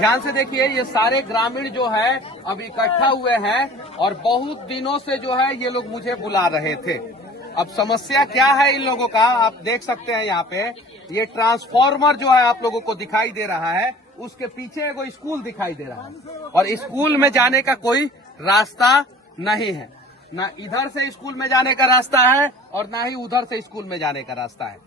ध्यान से देखिए, ये सारे ग्रामीण जो है अब इकट्ठा हुए हैं और बहुत दिनों से जो है ये लोग मुझे बुला रहे थे। अब समस्या क्या है इन लोगों का, आप देख सकते हैं यहाँ पे ये ट्रांसफार्मर जो है आप लोगों को दिखाई दे रहा है, उसके पीछे एगो स्कूल दिखाई दे रहा है और स्कूल में जाने का कोई रास्ता नहीं है, ना इधर से स्कूल में जाने का रास्ता है और ना ही उधर से स्कूल में जाने का रास्ता है।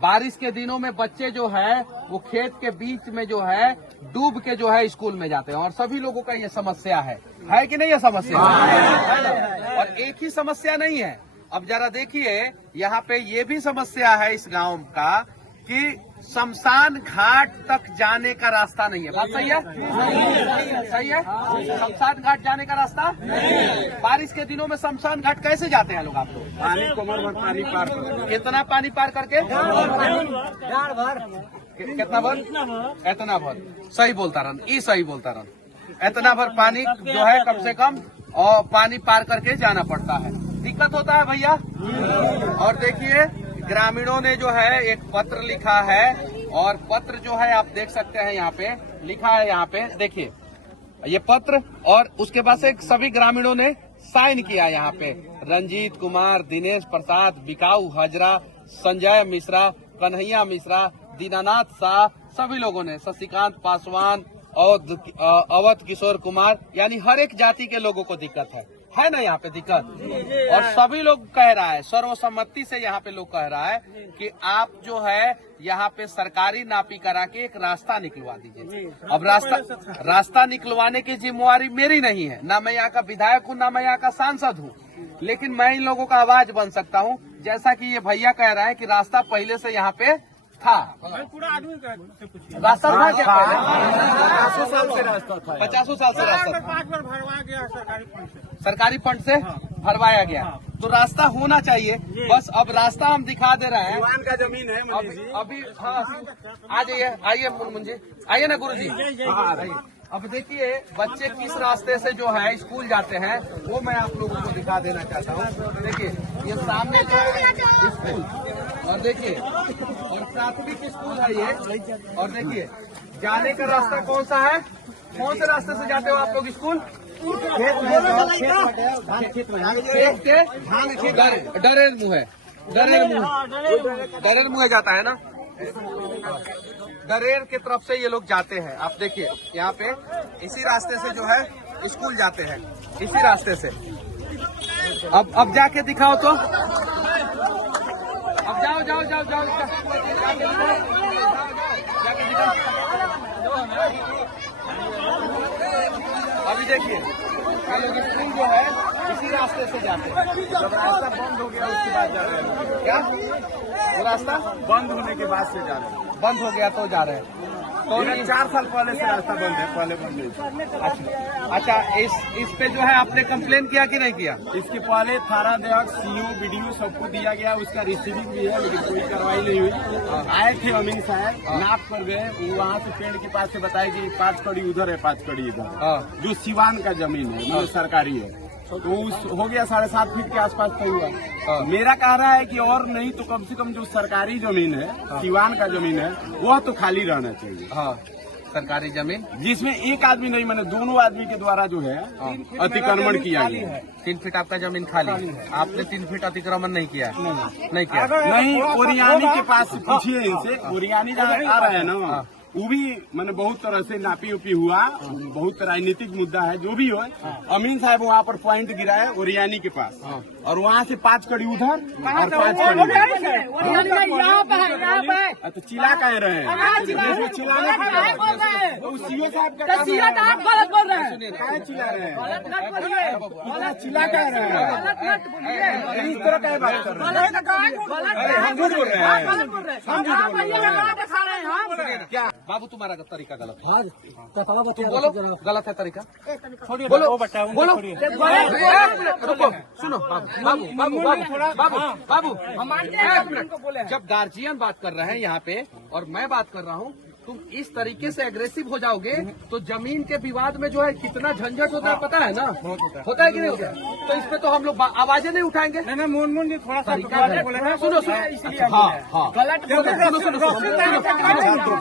बारिश के दिनों में बच्चे जो है वो खेत के बीच में जो है डूब के जो है स्कूल में जाते हैं और सभी लोगों का ये समस्या है कि नहीं? ये समस्या है और एक ही समस्या नहीं है। अब जरा देखिए यहाँ पे ये भी समस्या है इस गांव का कि शमशान घाट तक जाने का रास्ता नहीं है। बात सही है? सही है। शमशान घाट जाने का रास्ता बारिश के दिनों में शमशान घाट कैसे जाते हैं लोग? आप लोग पानी कमर भर पानी पार कर, कितना पानी पार करके? कितना भर? इतना भर। सही बोलता रहन, ई सही बोलता रहन। इतना भर पानी जो है कम से कम और पानी पार करके जाना पड़ता है, दिक्कत होता है भैया। और देखिए ग्रामीणों ने जो है एक पत्र लिखा है और पत्र जो है आप देख सकते हैं यहाँ पे लिखा है, यहाँ पे देखिए ये पत्र और उसके बाद से सभी ग्रामीणों ने साइन किया यहाँ पे। रंजीत कुमार, दिनेश प्रसाद, बिकाऊ हजरा, संजय मिश्रा, कन्हैया मिश्रा, दीनानाथ शाह, सभी लोगों ने, शशिकांत पासवान और अवध किशोर कुमार, यानी हर एक जाति के लोगों को दिक्कत है ना यहाँ पे दिक्कत। और सभी लोग कह रहा है, सर्वसम्मति से यहाँ पे लोग कह रहा है कि आप जो है यहाँ पे सरकारी नापी करा के एक रास्ता निकलवा दीजिए। अब रास्ता निकलवाने की जिम्मेवारी मेरी नहीं है, ना मैं यहाँ का विधायक हूँ ना मैं यहाँ का सांसद हूँ, लेकिन मैं इन लोगों का आवाज बन सकता हूँ। जैसा कि ये भैया कह रहा है कि रास्ता पहले से यहाँ पे था, रास्ता था क्या? 50 साल से रास्ता था, 50 साल से रास्ता था, 5 बार भरवाया गया सरकारी फंड से भरवाया गया, तो रास्ता होना चाहिए। बस अब रास्ता हम दिखा दे रहे हैं। दीवान का जमीन है मनीष जी। अभी हाँ आ जाइए, आइए मुन जी, आइए ना गुरु जी। अब देखिए बच्चे किस रास्ते से जो है स्कूल जाते हैं वो मैं आप लोगों को दिखा देना चाहता हूँ। देखिए ये सामने जो है स्कूल और देखिए और प्राथमिक स्कूल है ये, और देखिए जाने का रास्ता कौन सा है? कौन से रास्ते से जाते हो आप लोग स्कूल? डरेर मुँह जाता है ना, डरेर के तरफ से ये लोग जाते हैं। आप देखिए यहाँ पे इसी रास्ते से जो है स्कूल जाते हैं, इसी रास्ते से। अब जाके दिखाओ तो, अब जाओ जाओ जाओ जाओ जाके दिखाओ। अभी देखिए ये लोग स्कूल जो है इसी रास्ते से जाते हैं। जब रास्ता बंद हो गया उसके बाद जा रहे हैं। क्या वो रास्ता बंद होने के बाद से जा रहे हैं? बंद हो गया तो जा रहे हैं। तो 4 साल पहले से रास्ता बंद है, पहले बंद नहीं। अच्छा इस पे जो है आपने कंप्लेन किया कि नहीं किया? इसके पहले थाना अध्यक्ष, सीओ, बीडीओ सबको दिया गया, उसका रिसीविंग भी है, लेकिन कोई कार्रवाई नहीं हुई। आए थे अमीन साहब, नाप कर गए, वो वहाँ से पेड़ के पास से बताए कि 5 कड़ी उधर है, 5 कड़ी इधर, जो सिवान का जमीन है, मतलब सरकारी है। तो उस हो गया 7.5 फीट के आसपास तय हुआ। मेरा कह रहा है कि और नहीं तो कम से कम जो सरकारी जमीन है, सिवान का जमीन है, वह तो खाली रहना चाहिए। हाँ सरकारी जमीन जिसमें एक आदमी नहीं, मैंने दोनों आदमी के द्वारा जो है अतिक्रमण किया गया है। 3 फीट आपका जमीन खाली है, आपने 3 फीट अतिक्रमण नहीं किया? नहीं किया। नहीं, ओरियानी के पास पूछिए इनसे, ओरियानी जहाँ आ रहा है ना, वो भी मैंने बहुत तरह से नापी उपी हुआ, बहुत राजनीतिक मुद्दा है, जो भी हो। अमीन साहब वहाँ पर पॉइंट गिरा है ओरियानी के पास, और वहाँ से 5 कड़ी उधर और 5 कड़ी तो चिल्ला कह रहे हैं, चिल्लाने सीओ साहब का गलत बोल रहे हैं, चिल्ला रहे हैं, चिल्ला कह रहे हैं, इस तरह का बात कर रहे हैं, हम झूठ बोल रहे हैं, हम झूठ बोल रहे हैं। क्या बाबू तुम्हारा तरीका गलत है? बोलो गलत है तरीका, बोलो बोलो। रुको सुनो बाबू बाबू बाबू बाबू बाबू, जब गार्जियन बात कर रहे हैं यहाँ पे और मैं बात कर रहा हूँ, तुम इस तरीके से एग्रेसिव हो जाओगे तो जमीन के विवाद में जो है कितना झंझट होता है पता है ना? होता है कि नहीं होता? तो इस पे तो हम लोग आवाजें नहीं उठाएंगे। नहीं मोन जी थोड़ा सा सुनो सुनो, हाँ गलत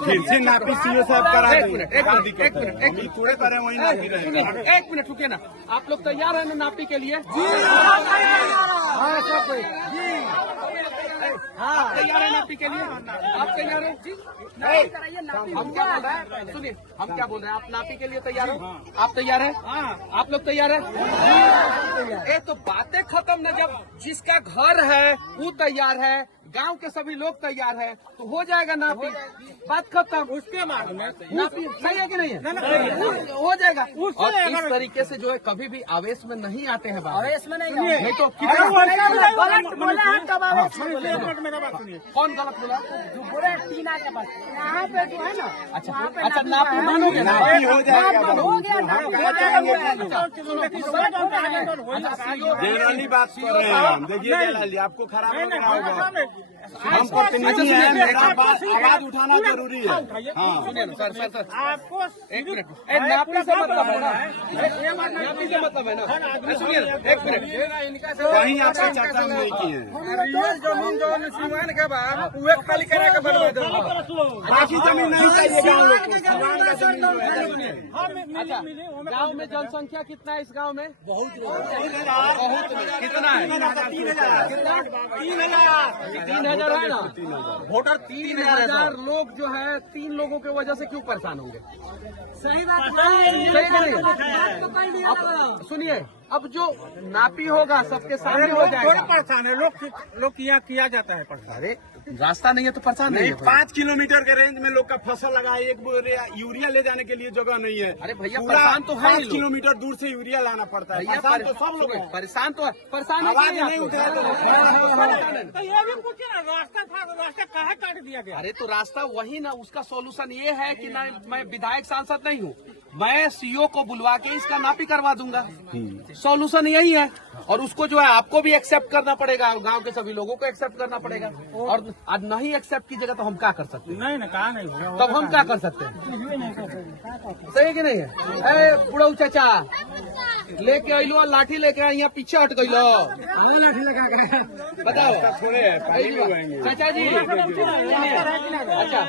फिर से नापी सीओ साहब करा एक मिनट थोड़े पर वही नापी रहे। एक मिनट रुकिए ना, आप लोग तैयार है ना नापी के लिए? हाँ तैयार है नापी के लिए? आप तैयार है? हम क्या बोल रहे हैं सुनिए, हम क्या बोल रहे हैं, आप नापी के लिए तैयार हो? आप तैयार है? आप लोग तैयार है? ये तो बातें खत्म ना, जब जिसका घर है वो तैयार है, गांव के सभी लोग तैयार है तो हो जाएगा नापी, बात खत्म। उसके बाद में नापी सही है कि नहीं है? हो जाएगा। और इस तरीके से जो है कभी भी आवेश में नहीं आते हैं, आवेश में नहीं तो कौन गलत बोला? जो बोले टीना के पास यहाँ पे जो है ना, अच्छा नापी मानोगे ना? हो जाएगा। जनरली बात कर रहे हैं हम। देखिए जयलाल जी, आपको खराब लग रहा होगा, हम प्रतिनिधि हैं, मेरा आवाज उठाना जरूरी है। हाँ सुनिए ना सर आपको एक मिनट, नापी से मतलब है ना, नापी से मतलब है ना, सुनिए एक मिनट, कहीं आपसे चर्चा हम नहीं की है। जमीन जो सीमान के बाद उहे खाली करा के बनवा दो। बाकी जमीन नहीं चाहिए गाँव लोग को, सीमान का जमीन जो है। अच्छा गांव में जनसंख्या कितना है? इस गांव में बहुत कितना है? 3,000 है ना? वोटर 3,000 लोग जो है, 3 लोगों की वजह से क्यों परेशान होंगे? सही बात नहीं। अब सुनिए, अब जो नापी होगा सबके सामने हो जाएगा। परेशान है लोग किया जाता है परेशान। अरे रास्ता नहीं है तो परेशान नहीं नहीं, है। 5 किलोमीटर के रेंज में लोग का फसल लगा है, एक बोरे यूरिया ले जाने के लिए जगह नहीं है। अरे भैया पूरा परेशान तो है 5 ही लोग। किलोमीटर दूर से यूरिया लाना पड़ता है। भैया परेशान तो सब लोग हैं। परेशान तो है, परेशान है आवाज कि नहीं उठाया तो तो ये भी पूछे ना, रास्ता कहाँ काट दिया गया? अरे तो रास्ता वही ना, उसका सॉल्यूशन ये है कि ना, मैं विधायक सांसद नहीं हूँ, मैं सीओ को बुलवा के इसका नापी करवा दूंगा। सॉल्यूशन यही है। और उसको जो है आपको भी एक्सेप्ट करना पड़ेगा, गांव के सभी लोगों को एक्सेप्ट करना पड़ेगा। और आज नहीं एक्सेप्ट कीजिएगा तो हम क्या कर सकते हैं? नहीं कहा नहीं होगा। तब हम क्या कर सकते हैं? सही कि नहीं है? बुढ़ऊ चाचा लेके अलो, लाठी लेके यहाँ पीछे हट गई लो, लाठी लगा कर बताओ थोड़े है, पहले लोग आएंगे। चाचा जी। अच्छा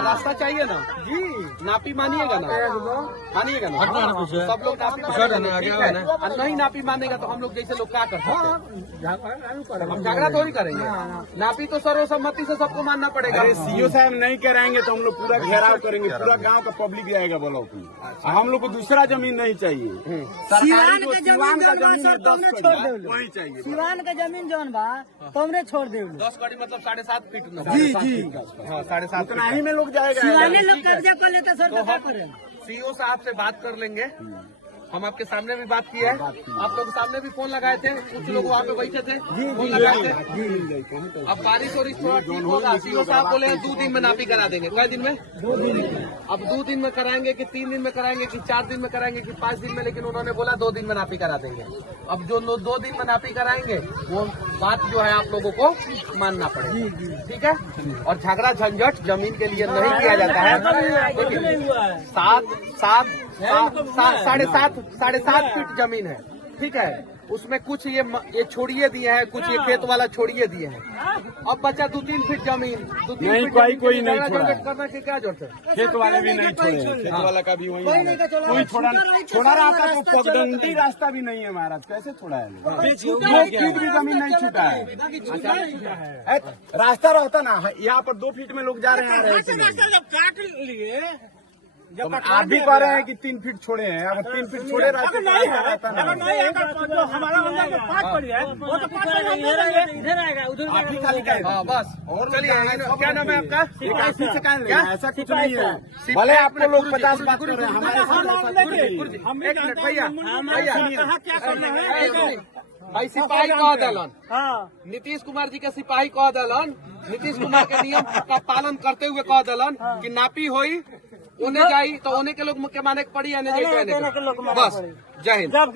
रास्ता चाहिए ना जी, नापी मानिएगा ना? मानिएगा ना? सब लोग नापी नहीं नापी मानेगा तो हम लोग जैसे लोग क्या कर सकते हैं? हम झगड़ा थोड़ी करेंगे। नापी तो सर्वसम्मति से सबको मानना पड़ेगा। अरे सीओ साहब नहीं कराएंगे तो हम लोग पूरा घेराव करेंगे, पूरा गांव का पब्लिक जाएगा ब्लॉक में। हम लोग को दूसरा जमीन नहीं चाहिए, सरकारी को सिवान का जमीन 10 कड़ी वही चाहिए। सिवान का जमीन जौन बा तुमने छोड़ दे। 10 कड़ी मतलब 7.5 फीट ना? जी जी, हाँ 7.5 उतना ही में लोग जाएगा। सिवाने लोग कब्जा कर लेते सर तो क्या करें? सीओ साहब से बात कर लेंगे, हम आपके सामने भी बात की है, आप लोग सामने भी फोन लगाए थे, कुछ लोग वहाँ पे बैठे थे, फोन लगाए थे। अब बारिश और थोड़ा ठीक होगा, सीओ साहब बोले 2 दिन में नापी करा देंगे। कई दिन में? 2 दिन। अब 2 दिन में कराएंगे कि 3 दिन में कराएंगे कि 4 दिन में कराएंगे कि 5 दिन में, लेकिन उन्होंने बोला 2 दिन में नापी करा देंगे। अब जो 2 दिन में नापी कराएंगे वो बात जो है आप लोगों को मानना पड़ेगा, ठीक है? और झगड़ा झंझट जमीन के लिए नहीं किया जाता है। 7.5 फीट जमीन है, ठीक है? उसमें कुछ ये छोड़िए दिए हैं, कुछ ये खेत वाला छोड़िए दिए हैं। अब बचा 2-3 फीट जमीन, 2-3 नहीं, फीट कोई नहीं छोड़ा है। करना की क्या जरूरत है? खेत वाले भी नहीं छोड़े, खेत वाला का भी वही कोई छोड़ा रहता तो पगडंडी रास्ता भी नहीं है महाराज, कैसे छोड़ा है? 2 फीट भी जमीन नहीं छूटा है। रास्ता रहता ना, यहाँ पर 2 फीट में लोग जा रहे हैं। जब काट लिए तो आप भी कह रहे हैं कि 3 फीट छोड़े हैं, अगर 3 फीट छोड़े रहते तो रहता ना। हमारा अंदर जो 5 पड़ी है वो तो 5 इधर आएगा, उधर आप ही खाली कहें। हाँ बस। और चलिए, क्या नाम है आपका? से कहें लेना, ऐसा कुछ नहीं है। भले आपको लोग 50 बात कर रहे हैं, हमारे साथ ऐसा कुछ नहीं है। एक मिनट भैया, क्या करना है? भाई सिपाही कह दलन, हाँ नीतीश कुमार जी के सिपाही कह दलन, नीतीश कुमार के नियम का पालन करते हुए कह दलन कि नापी होई उन्हें जाई तो उन्हें के लोग के माने के पड़ी, देने के लोग माने बस पड़ी। जय हिंद। जब